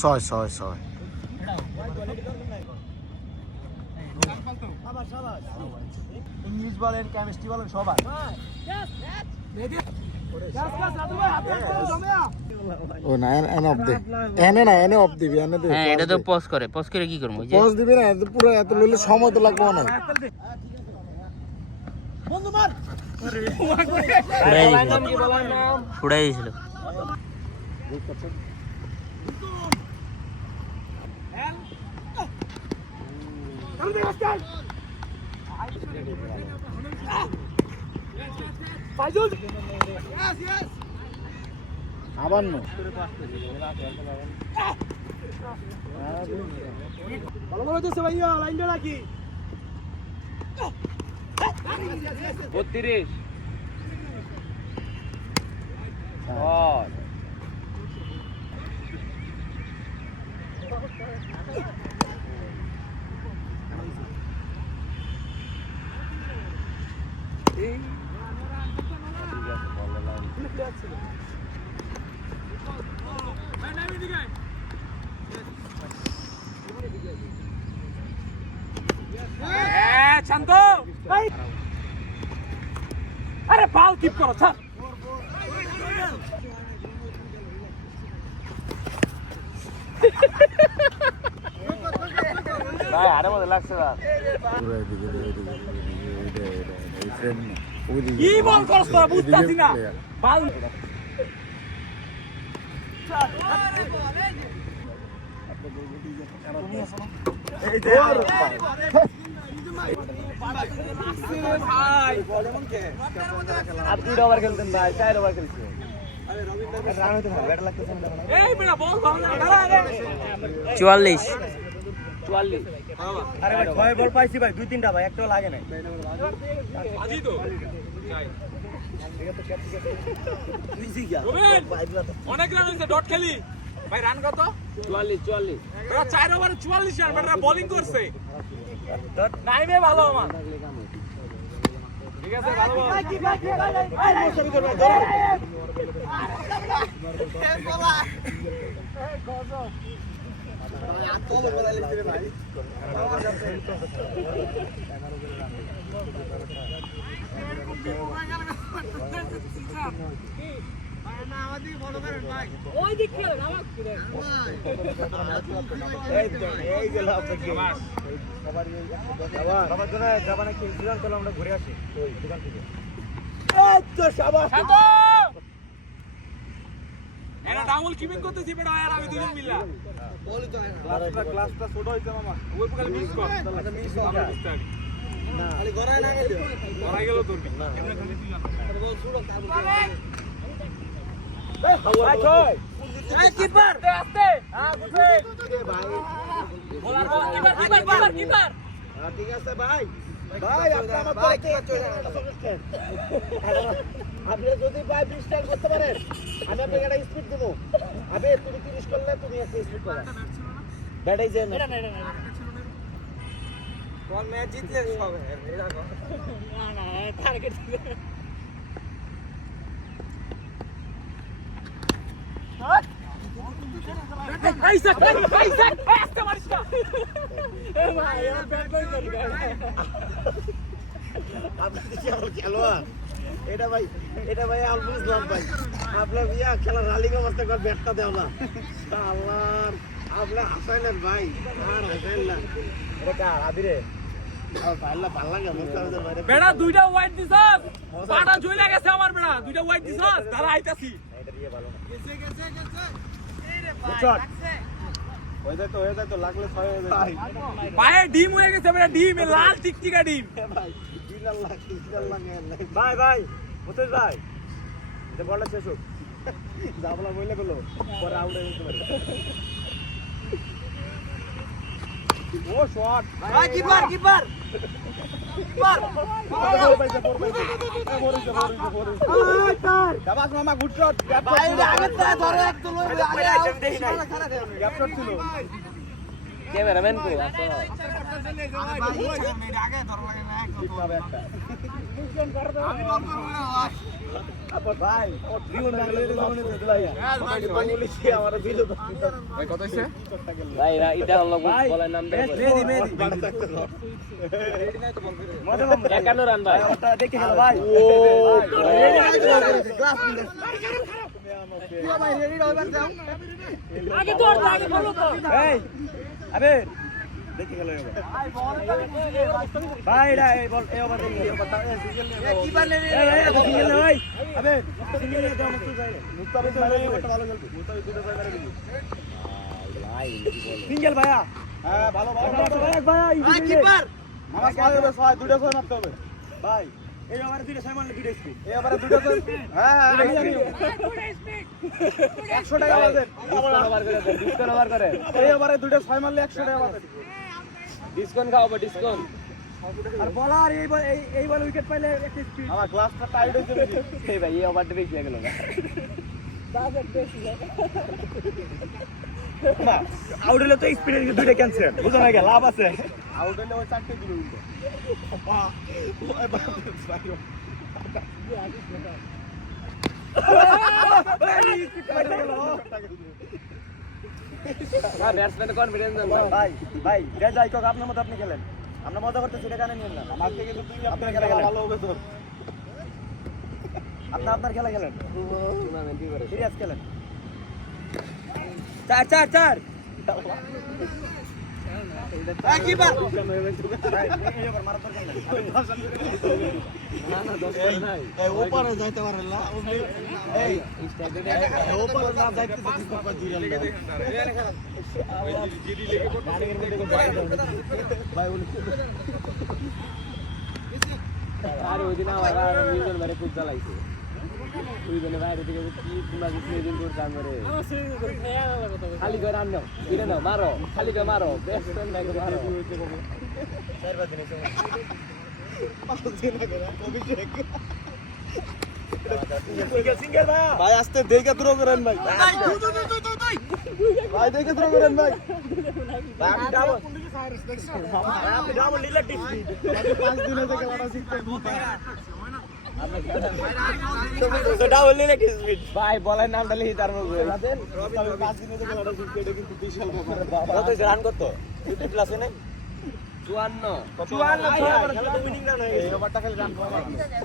ছয় ইংলিশ বলেন, কেমিস্ট্রি বলেন, সবার ও না এনে অফ দে এনে অফ দিবি এনে দে। হ্যাঁ, এটা তো পজ করে কি করব? পজ দিবি না, পুরো এত লইলে সময় তো লাগবে না। বন্ধু মার ফুড়াই দিয়েছিল। আবার নো ভালো ভালো দিচ্ছে ভাইয়া, লাইনটা রাখি 32 শান্ত। আরে বল কিপ করো স্যার। ভাই আরে মজা লাগছে না। কি বল করছ তোরা বুঝতাছি না। বল এই দে ভাই বল এমন কে? আপনি ওভার খেলতেন ভাই, 4 ওভার খেলছি। আরে রবিন্দ্র রান হতে ভালো ব্যাট লাগতেছে না। এই বেটা বল ভালো না। 44 আরে ভাই 6 বল পাইছি ভাই, 2-3টা ভাই, একটাও লাগে নাই। আজি তো অনেক রান হয়েছে, ডট খেলি ভাই। রান কত? 44 বেটা 4 ওভারে 44 রান। বেটা বোলিং করছে, নাইমে ভালো আমার। ঠিক আছে, ভালো বল। আমরা ঘুরে আসি দোকান থেকে। এরা ডাবল কিপিং করতেছি বেটা, আর আমি দুজন মিলা ক্লাসটা ছোট হইছে মামা। ওই প্রকার মিস কর। আচ্ছা মিস আমরা হবে বুঝতে পারি। না, খালি গড়ায় না গেল। মারা গেল তোর কি? এমনি খালি তুই জানো। ভাই ছয়। এই কিপার আস্তে। হ্যাঁ বুঝে ভাই। Bowler ball, keeper. হ্যাঁ ঠিক আছে ভাই। ভাই আপনি আমার ভাই কি চলে আপনি যদি ভাই 20 রান করতে পারেন, আমি আপনাকে একটা স্পিড দেব। আবে তুমি 30 করলে তুমি একটা স্পিড পাবে। ব্যাটাই যায় না। কোন ম্যাচ জিতলে সব এরা না টার্গেট দিবে। আইসাক আস্তে মারিস না। এ ভাই ও ব্যাট বল করি ভাই। আপনি কি আর খেলোয়াড়? এটা ভাই আমি বুঝলাম ভাই। আপনার বিয়া খেলা রালিং অবস্থা করে ব্যাটটা দাও না। আল্লাহ আপনি হাসাইলেন ভাই, আর হাসাইলেন। এটা কার আবিরে? আল্লাহ ভাল লাগে মুস্তাফিজের বাইরে। বেটা দুইটা ওয়াইড দিছস, পাটা ঝুইলা গেছে আমার বেটা। দুইটা ওয়াইড দিছস, দাঁড়া আইতাছি। এটা দিয়ে ভালো না। গেছে এই রে ভাই লাগছে। হয়ে যায় তো লাগলে 6 হয়ে যায়। পায়ে ডিম হয়ে গেছে বেটা, ডিম লাল টিকটিকা ডিম। ভাই ভাই মুতেশ ভাই, এটা বলটা শেষ হোক। যাবলা বইলে গেল পরে আউট হয়ে যেতে পারে। ও শট ভাই, কিপার শাবাশ মামা, গুড শট। ভাই আগে ধরে এক তো লই আগে ক্যাপশট ছিল। ক্যামেরাম্যান কো ভাই কত হইছে ভাই এটা হলো বলার নাম দে একান্ন রান ভাই দেখে গেল ভাই আগে দৌড় আগে ফলো কর এই আবে দেখে গেল ভাই রা এই বল এই ওভার দেখে কি পারলে রে সিঙ্গেল ভাই আবে সিঙ্গেল নিয়ে দাও মুস্তাফিজ ভাই একটা ভালো খেলছে মুস্তাফিজ দুটো ছয় মেরে দিয়েছে সিঙ্গেল ভাইয়া হ্যাঁ ভালো ভালো ভাই কিপার আমার কাছে ছয় দুটো ছয় মারতে হবে ভাই এই ওভারে দুটো ছয় মারলে দুটো স্পিড এই ওভারে দুটো ছয় হ্যাঁ আমি জানি 100 টাকা বাজেট ওভার করে দেন ডিসকাউন্ট ওভার করে এই ওভারে দুটো ছয় মারলে 100 টাকা বাজেট ডিসকাউন্ট খাওয়াবো ডিসকাউন্ট আর বলার এই বল উইকেট পাইলে একটা স্পিড আমার গ্লাসটা টাইট হয়ে যাবে এই ভাই এই ওভারটা বেশি হয়ে গেল বাজেট বেশি না আউট হলে তো স্পিডের দুটো ক্যান্সেল বুঝো না লাভ আছে আউট হলে ওই চারটে দিবে উল্টো না ব্যাটসম্যান কনফিডেন্স দেন ভাই ভাই যা যাই কোক আপনার মতো আপনি খেলেন আমরা মজা করতে সেটা কানে নিয়েন না আমার থেকে কিন্তু তুই আপনার খেলা খেলেন ভালো হবে তোর আপনার খেলা খেলেন টুর্নামেন্ট কি করে সিরিয়াস খেলেন চার চার চার কিপার এই ওপারে যাইতে পারে না এই ওপারে না যাইতে ভাই আর ওই দিন আমার মিউজিয়াম বারে খুব চালাইছে ওই দিনে বাইরে থেকে কি তোমরা কি সেদিন করতে আমরে খালি করে আনো এটা না মারো খালি করে মারো ব্যাটসম্যান ভাই মারো ভাই আস্তে দেখে থ্রো করেন ভাই ভাই দেখে থ্রো করেন ভাই আপনি ডাবল রিলেটিভ স্পিড 5 দিনে থেকে খেলাটা শিখতে ডাবল রিলেটিভ স্পিড ভাই বলের নামটা লিখি তার মুখে 5 দিনে থেকে খেলাটা শিখতে এটা কিন্তু বিশাল ব্যাপার কত রান কত 50 প্লাসে নাই 54 খেলাটা উইনিং রান হয়ে গেছে ওভারটা খালি রান কম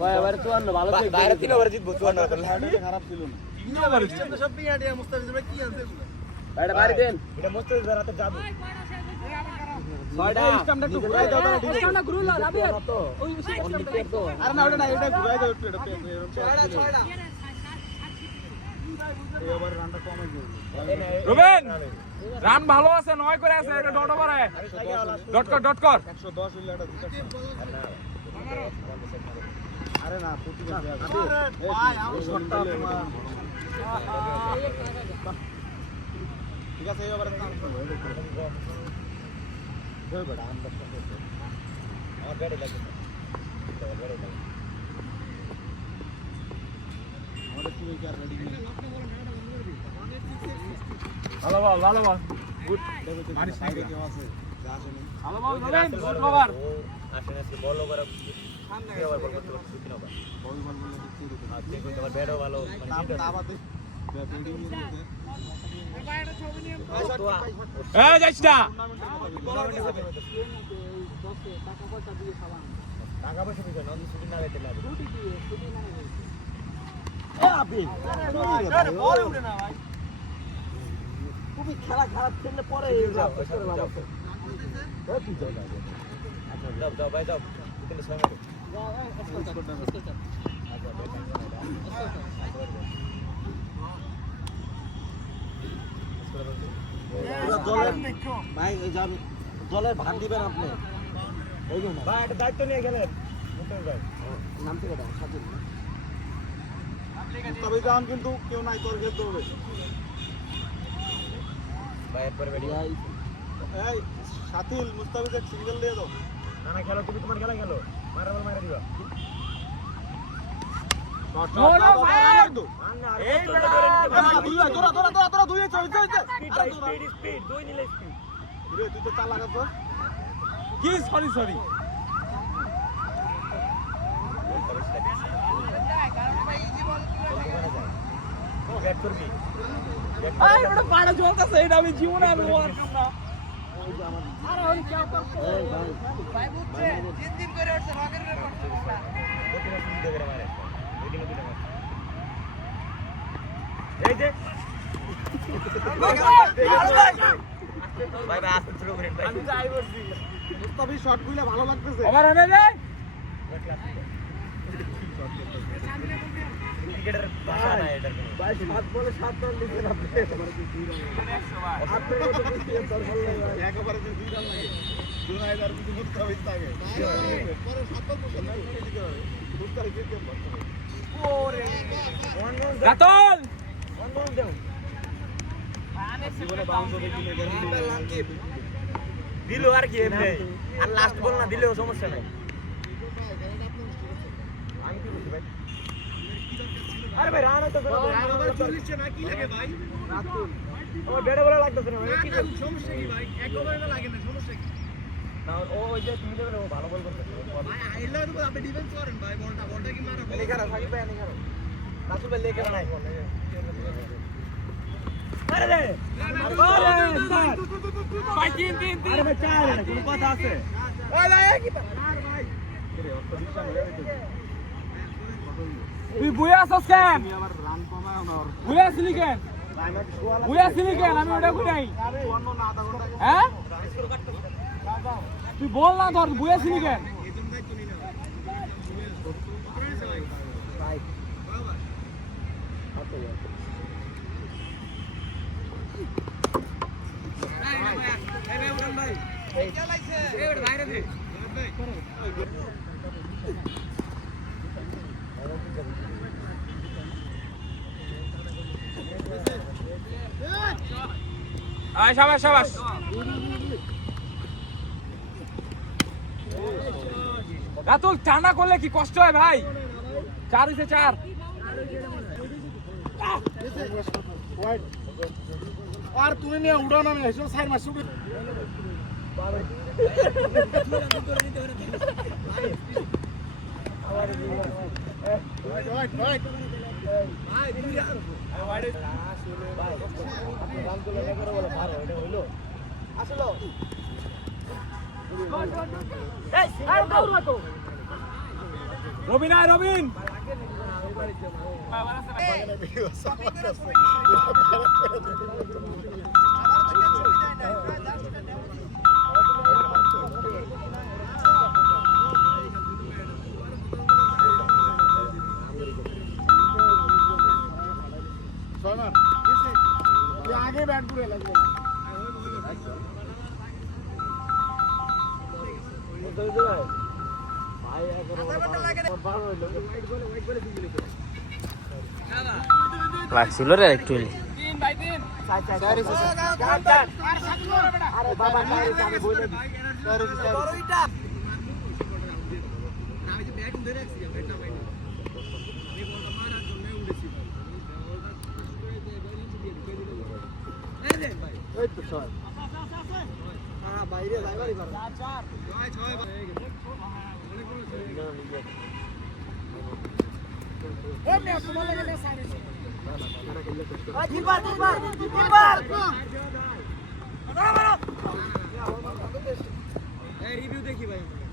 ভাই এবারে 54 ভালো ছিল বাইরে 3 ওভারে জিতবো 54 খারাপ ছিল না 3 ওভারে সব পিয়াডিয়া মুস্তাফিজ ভাই কি আছে এটা বাড়ি দেন এটা মুস্তাফিজ রাতে যাবে ছয়টা সিস্টেমটা একটু ঘুরাই দাও তাহলে ঠিক সিস্টেমটা ঘুরুল আবে ওই আরে না ওটা না এটা ঘুরাই দাও একটু এটা ছয়টা এই ওভার রানটা কম হয়ে যাবে রুবেন রান ভালো আছে 9 করে আছে এটা ডট ওভারে ডট কর 110 হইলে এটা আরে না প্রতি ভাই আমার শটটা তোমার ঠিক আছে এই ওভারে চান্স হবে জয় বড় আমরা আমার গাড়ি লাগে আমাদের কি কি আর রেডি ভালো বল গুড মারিস সাইডে কেউ আছে যা আসেনি ভালো বল রুবেন গুড ওভার আসেন আজকে বল ওভার কি ওভার বল করতে পারছিস কিনা বল বল বলে দিতে আর তুই কই তোমার ব্যাটও ভালো মানে না বাদে ব্যাটিং নিতে এই যাইস না টাকা পয়সা দিবেন না শুটিং না দিতে লাগে বল উঠে না ভাই খুবই খেলা খারাপ খেললে পরে যাও ভাই যাও কিন্তু সময় ভাই জলের ভাগ দিবেন আপনি ভাই একটা দায়িত্ব নিয়ে গেলেন নাম থেকে দাও তবে যান কিন্তু কেউ নাই তোর খেলতে হবে এই সাথিল মুস্তাফিজের সিঙ্গেল দিয়ে দাও না না খেলো তুমি তোমার খেলা খেলো মারা বল মারা দিবা এই বেটা তোরা দুই চল স্পিড দুই নিলে স্পিড তুই তো চালা তো কি সরি সরি ব্যাট করবি আরে ওটা পাড়া চলতেছে এটা আমি জীবনে আমি ওয়ার না আরে ওই কি করছে ভাই বুঝছে 3 দিন করে উঠছে রকের রেকর্ড এই যে ভাই ভাই আসতে শুরু করেন ভাই আমি ট্রাই করছি মুস্তাফি শট গুলো ভালো লাগতেছে ওভার হবে রে ক্রিকেটার ভাষা নাই এটার কোনো ভাই 7 বলে 7 রান দিছেন আপনি একেবারে 2 রান লাগে 2000 কিছু মুস্তাফি থাকে পরে 7 বল বসে না দিতে হবে মুস্তাফি কে ওরে গাতল ওয়ান বল দাও জীবনে বাউন্স হবে কিনে গ্যারান্টি দিলো আর কি এমনি আর লাস্ট বল না দিলেও সমস্যা নাই আমি কি বলছি ভাই আরে ভাই রান তো রান ওভার 40 না কি লাগে ভাই রাতুল ও বেড়ে বলা লাগতেছে না ভাই কি সমস্যা কি ভাই এক ওভারে না লাগে না সমস্যা কি না ও ওই যে তুমি দেবে ভালো বল করতে ভাই আইলো তো আপনি ডিফেন্স করেন ভাই বলটা কি মারা বল খারাপ থাকি ভাই খারাপ রাতুল ভাই লেকে নাই আরে রে ভাই তিন আরে ভাই চার না কোনো কথা আছে ওই ভাই কি আর ভাই রে অত দিশা হয়ে গেছে তুই বইয়া আছস কেন আমি আবার রান কমায় আমার বইয়া আসলি কেন বইয়া আসলি কেন আমি ওটা কই নাই অন্য না আধা ঘন্টা হ্যাঁ তুই বল না ধর বইয়া আসলি কেন এজন ভাই তুমি না ভাই আয় শাবাশ শাবাশ গাতুল টানা করলে কি কষ্ট হয় ভাই 4 হইছে 4 আর তুমি নিয়ে উড়াও না এসো 4 মাস উড়ে রবিন আয় রবিন आगे बैट पूरे लगे লাগছিল রে একটু আরে বাবা আমি বলে দিই আমি যে ব্যাট ধরে রাখছি ব্যাট না পাইনি আমি বলটা মারার জন্য উড়েছি এই তো ছয় হ্যাঁ বাইরে যাইবারই পারো ছয় ছয় এ মে তোমার লাগে না সাইড রিভিউ দেখি ভাই